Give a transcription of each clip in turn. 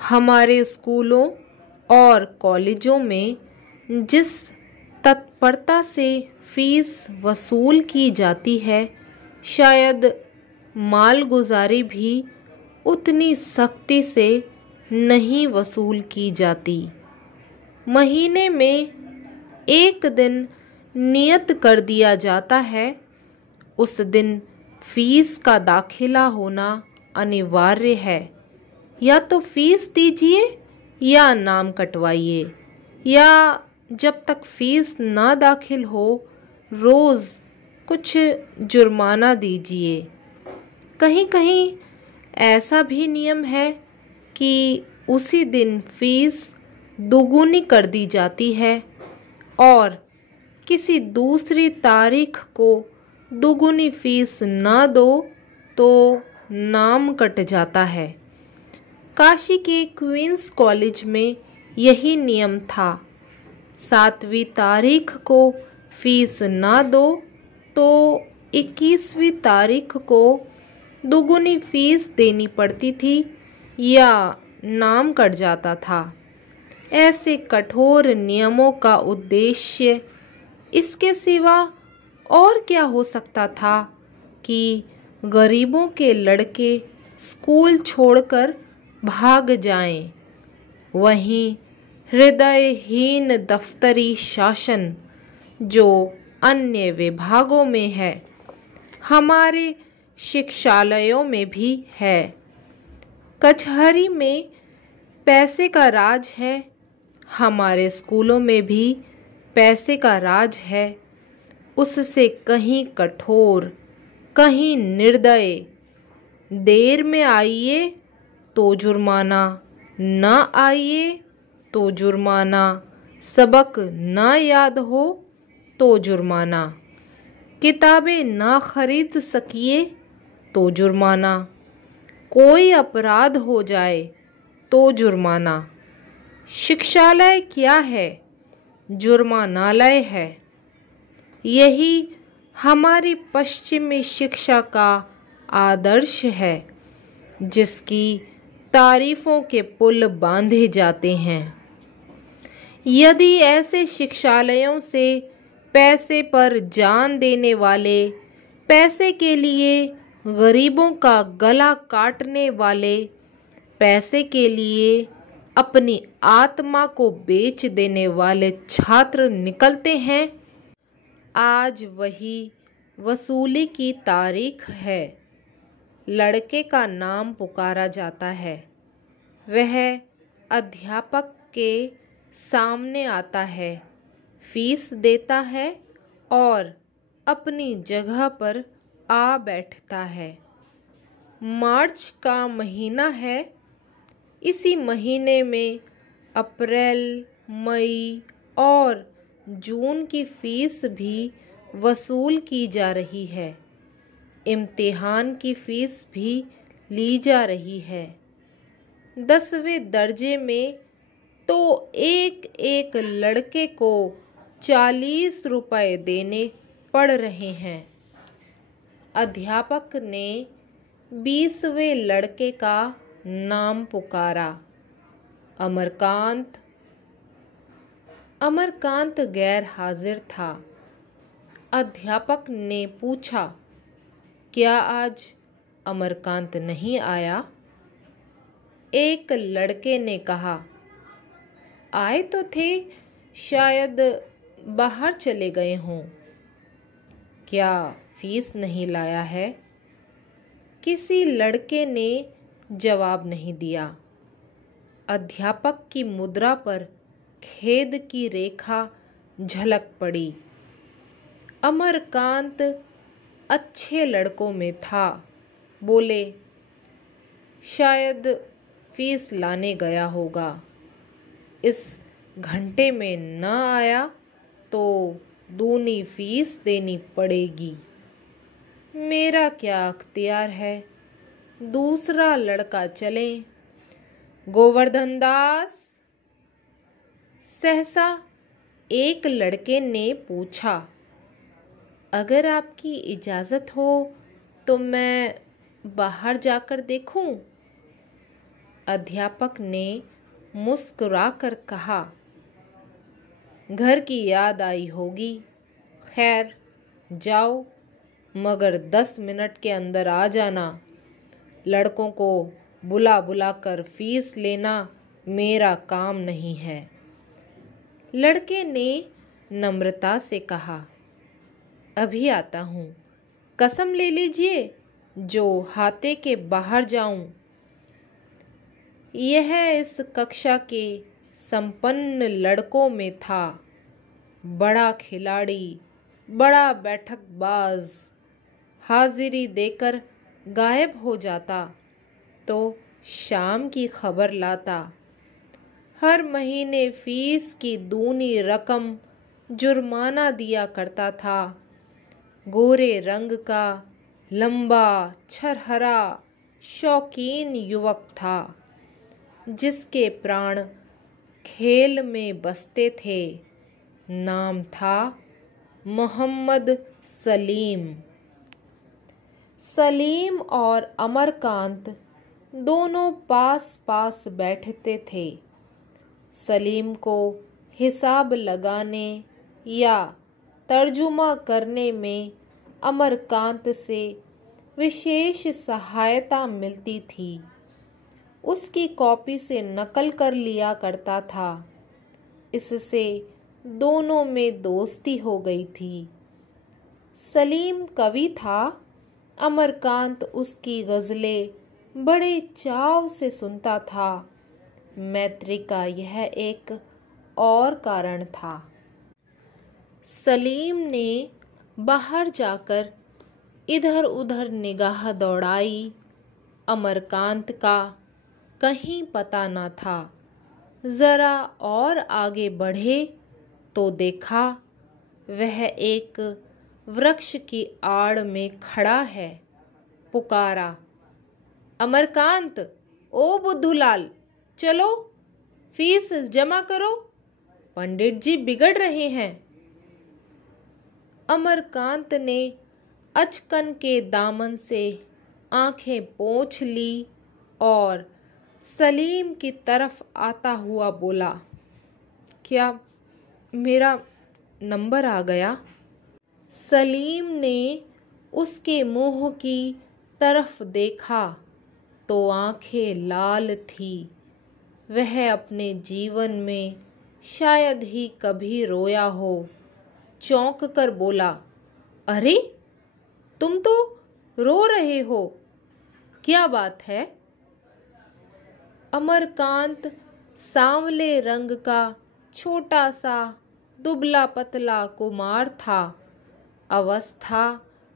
हमारे स्कूलों और कॉलेजों में जिस तत्परता से फीस वसूल की जाती है, शायद मालगुजारी भी उतनी सख्ती से नहीं वसूल की जाती। महीने में एक दिन नियत कर दिया जाता है, उस दिन फीस का दाखिला होना अनिवार्य है। या तो फीस दीजिए या नाम कटवाइए, या जब तक फीस ना दाखिल हो रोज़ कुछ जुर्माना दीजिए। कहीं कहीं ऐसा भी नियम है कि उसी दिन फीस दोगुनी कर दी जाती है और किसी दूसरी तारीख को दोगुनी फीस ना दो तो नाम कट जाता है। काशी के क्वींस कॉलेज में यही नियम था। 7वीं तारीख को फीस ना दो तो 21वीं तारीख को दोगुनी फीस देनी पड़ती थी या नाम कट जाता था। ऐसे कठोर नियमों का उद्देश्य इसके सिवा और क्या हो सकता था कि गरीबों के लड़के स्कूल छोड़कर भाग जाएं। वहीं हृदयहीन दफ्तरी शासन जो अन्य विभागों में है, हमारे शिक्षालयों में भी है। कचहरी में पैसे का राज है, हमारे स्कूलों में भी पैसे का राज है। उससे कहीं कठोर, कहीं निर्दय। देर में आइए तो जुर्माना, ना आइए तो जुर्माना, सबक ना याद हो तो जुर्माना, किताबें ना खरीद सकिए तो जुर्माना, कोई अपराध हो जाए तो जुर्माना। शिक्षालय क्या है? जुर्मानालय है। यही हमारी पश्चिमी शिक्षा का आदर्श है, जिसकी तारीफों के पुल बांधे जाते हैं। यदि ऐसे शिक्षालयों से पैसे पर जान देने वाले, पैसे के लिए गरीबों का गला काटने वाले, पैसे के लिए अपनी आत्मा को बेच देने वाले छात्र निकलते हैं, आज वही वसूली की तारीख है। लड़के का नाम पुकारा जाता है, वह अध्यापक के सामने आता है, फीस देता है और अपनी जगह पर आ बैठता है। मार्च का महीना है, इसी महीने में अप्रैल, मई और जून की फीस भी वसूल की जा रही है। इम्तिहान की फीस भी ली जा रही है। 10वें दर्जे में तो एक एक लड़के को 40 रुपए देने पड़ रहे हैं। अध्यापक ने 20वें लड़के का नाम पुकारा, अमरकांत। अमरकांत गैर हाजिर था। अध्यापक ने पूछा, क्या आज अमरकांत नहीं आया? एक लड़के ने कहा, आए तो थे, शायद बाहर चले गए हों। क्या फीस नहीं लाया है? किसी लड़के ने जवाब नहीं दिया। अध्यापक की मुद्रा पर खेद की रेखा झलक पड़ी। अमरकांत अच्छे लड़कों में था। बोले, शायद फीस लाने गया होगा, इस घंटे में न आया तो दूनी फीस देनी पड़ेगी। मेरा क्या अख्तियार है, दूसरा लड़का चले। गोवर्धन दास। सहसा एक लड़के ने पूछा, अगर आपकी इजाज़त हो तो मैं बाहर जाकर देखूं? अध्यापक ने मुस्कुराकर कहा, घर की याद आई होगी। खैर जाओ, मगर 10 मिनट के अंदर आ जाना। लड़कों को बुला बुला कर फीस लेना मेरा काम नहीं है। लड़के ने नम्रता से कहा, अभी आता हूँ। कसम ले लीजिए जो हाथे के बाहर जाऊं। यह इस कक्षा के संपन्न लड़कों में था। बड़ा खिलाड़ी, बड़ा बैठकबाज। हाजिरी देकर गायब हो जाता तो शाम की खबर लाता। हर महीने फीस की दूनी रकम जुर्माना दिया करता था। गोरे रंग का, लंबा, छरहरा, शौकीन युवक था, जिसके प्राण खेल में बसते थे। नाम था मोहम्मद सलीम। सलीम और अमरकांत दोनों पास पास बैठते थे। सलीम को हिसाब लगाने या तर्जुमा करने में अमरकांत से विशेष सहायता मिलती थी। उसकी कॉपी से नकल कर लिया करता था। इससे दोनों में दोस्ती हो गई थी। सलीम कवि था। अमरकांत उसकी गज़लें बड़े चाव से सुनता था। मैत्री का यह एक और कारण था। सलीम ने बाहर जाकर इधर उधर निगाह दौड़ाई। अमरकांत का कहीं पता न था। जरा और आगे बढ़े तो देखा वह एक वृक्ष की आड़ में खड़ा है। पुकारा, अमरकांत, ओ बुद्धूलाल, चलो फीस जमा करो, पंडित जी बिगड़ रहे हैं। अमरकांत ने अचकन के दामन से आंखें पोंछ ली और सलीम की तरफ आता हुआ बोला, क्या मेरा नंबर आ गया? सलीम ने उसके मुंह की तरफ देखा तो आंखें लाल थी। वह अपने जीवन में शायद ही कभी रोया हो। चौंक कर बोला, अरे तुम तो रो रहे हो, क्या बात है? अमरकांत सांवले रंग का छोटा सा दुबला पतला कुमार था। अवस्था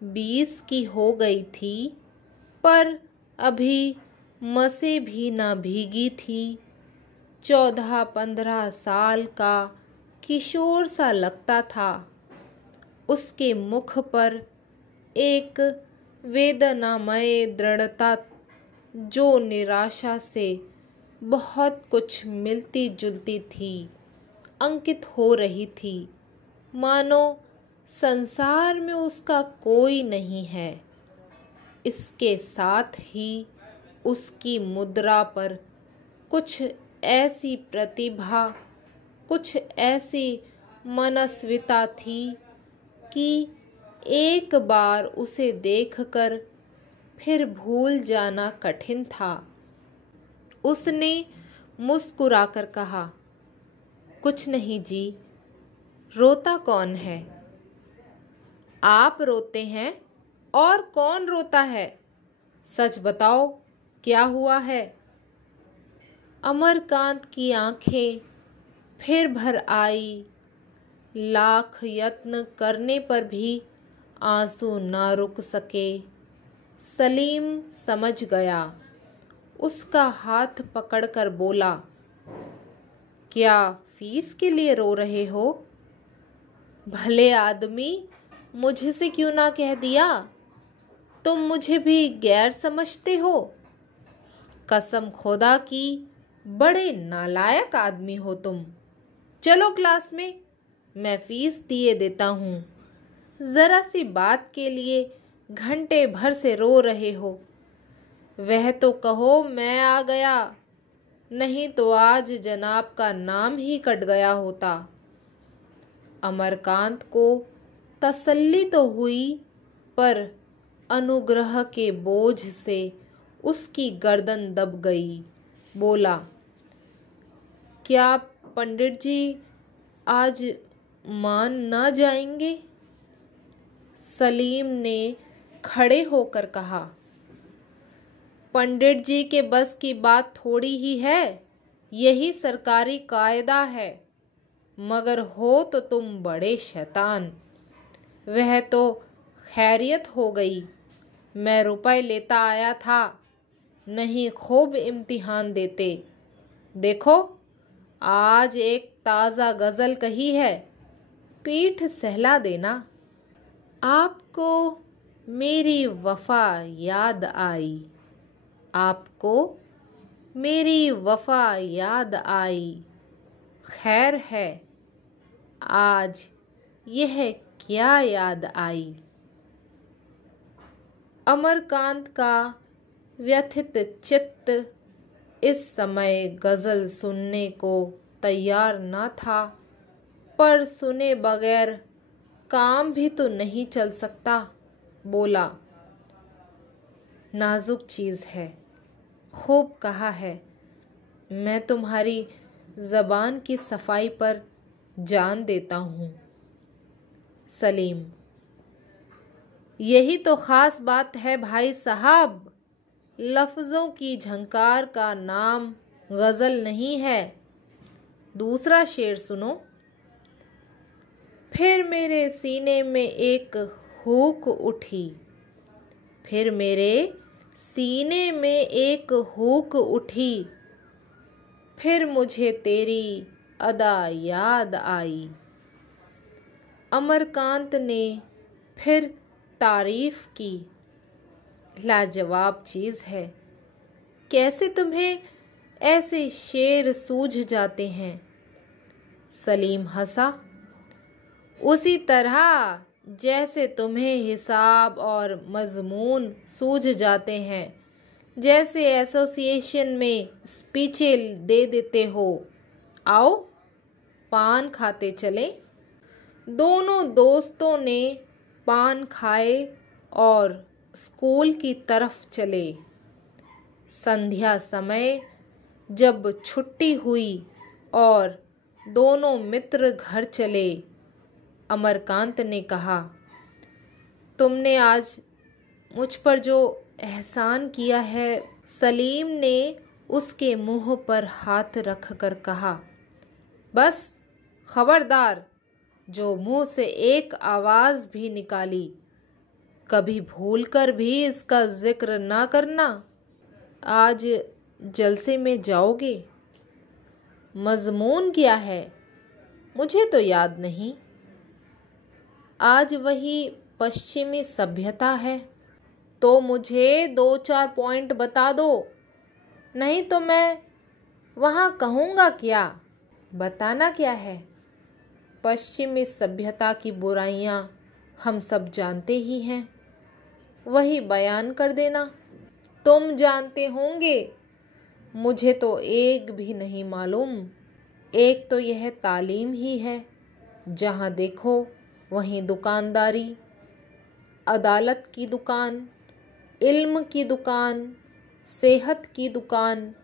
20 की हो गई थी, पर अभी मसे भी न भीगी थी। 14-15 साल का किशोर सा लगता था। उसके मुख पर एक वेदनामय दृढ़ता जो निराशा से बहुत कुछ मिलती जुलती थी, अंकित हो रही थी। मानो संसार में उसका कोई नहीं है। इसके साथ ही उसकी मुद्रा पर कुछ ऐसी प्रतिभा, कुछ ऐसी मनस्विता थी कि एक बार उसे देखकर फिर भूल जाना कठिन था। उसने मुस्कुराकर कहा, कुछ नहीं जी, रोता कौन है? आप रोते हैं और कौन रोता है? सच बताओ, क्या हुआ है? अमरकांत की आंखें फिर भर आई। लाख यत्न करने पर भी आंसू ना रुक सके। सलीम समझ गया। उसका हाथ पकड़कर बोला, क्या फीस के लिए रो रहे हो? भले आदमी, मुझसे क्यों ना कह दिया? तुम मुझे भी गैर समझते हो? कसम खुदा की, बड़े नालायक आदमी हो तुम। चलो क्लास में, मैं फीस दिए देता हूँ। जरा सी बात के लिए घंटे भर से रो रहे हो। वह तो कहो मैं आ गया, नहीं तो आज जनाब का नाम ही कट गया होता। अमरकांत को तसल्ली तो हुई, पर अनुग्रह के बोझ से उसकी गर्दन दब गई। बोला, क्या पंडित जी आज मान ना जाएंगे? सलीम ने खड़े होकर कहा, पंडित जी के बस की बात थोड़ी ही है, यही सरकारी कायदा है। मगर हो तो तुम बड़े शैतान। वह तो खैरियत हो गई, मैं रुपए लेता आया था, नहीं खूब इम्तिहान देते। देखो आज एक ताज़ा गज़ल कही है, पीठ सहला देना। आपको मेरी वफ़ा याद आई, आपको मेरी वफ़ा याद आई। खैर है आज यह क्या याद आई। अमरकांत का व्यथित चित्त इस समय गज़ल सुनने को तैयार न था, पर सुने बगैर काम भी तो नहीं चल सकता। बोला, नाजुक चीज़ है, खूब कहा है। मैं तुम्हारी ज़बान की सफाई पर जान देता हूँ। सलीम, यही तो ख़ास बात है भाई साहब, लफ्ज़ों की झंकार का नाम गज़ल नहीं है। दूसरा शेर सुनो। फिर मेरे सीने में एक हुक उठी, फिर मेरे सीने में एक हुक उठी, फिर मुझे तेरी अदा याद आई। अमरकांत ने फिर तारीफ की, लाजवाब चीज़ है, कैसे तुम्हें ऐसे शेर सूझ जाते हैं? सलीम हंसा, उसी तरह जैसे तुम्हें हिसाब और मजमून सूझ जाते हैं, जैसे एसोसिएशन में स्पीचें दे देते हो। आओ पान खाते चलें। दोनों दोस्तों ने पान खाए और स्कूल की तरफ चले। संध्या समय जब छुट्टी हुई और दोनों मित्र घर चले, अमरकांत ने कहा, तुमने आज मुझ पर जो एहसान किया है। सलीम ने उसके मुंह पर हाथ रखकर कहा, बस खबरदार, जो मुंह से एक आवाज़ भी निकाली, कभी भूलकर भी इसका जिक्र ना करना। आज जलसे में जाओगे? मजमून क्या है मुझे तो याद नहीं। आज वही पश्चिमी सभ्यता है, तो मुझे 2-4 पॉइंट बता दो, नहीं तो मैं वहाँ कहूँगा क्या। बताना क्या है? पश्चिमी सभ्यता की बुराइयाँ हम सब जानते ही हैं, वही बयान कर देना। तुम जानते होंगे, मुझे तो एक भी नहीं मालूम। एक तो यह तालीम ही है, जहाँ देखो वहीं दुकानदारी, अदालत की दुकान, इल्म की दुकान, सेहत की दुकान,